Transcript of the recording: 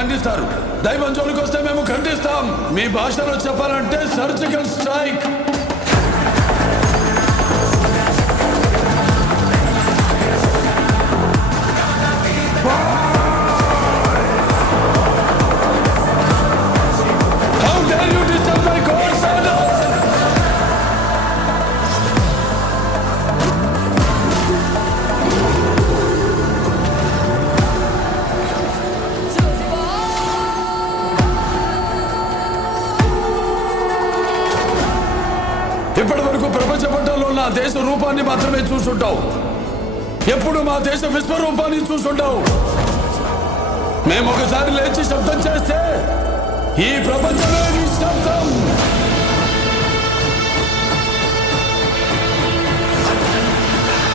ఖండిస్తారు. దైవం జోలికి వస్తే మేము ఖండిస్తాం. మీ భాషలో చెప్పాలంటే surgical strike. How dare you disturb my court's order? ఇప్పటి వరకు ప్రపంచ పటంలో నా దేశ రూపాన్ని మాత్రమే చూసుంటావు. ఎప్పుడు మా దేశ విశ్వరూపాన్ని చూసుంటావు. మేము ఒకసారి లేచి శబ్దం చేస్తే ఈ ప్రపంచమే నిశ్శబ్దం.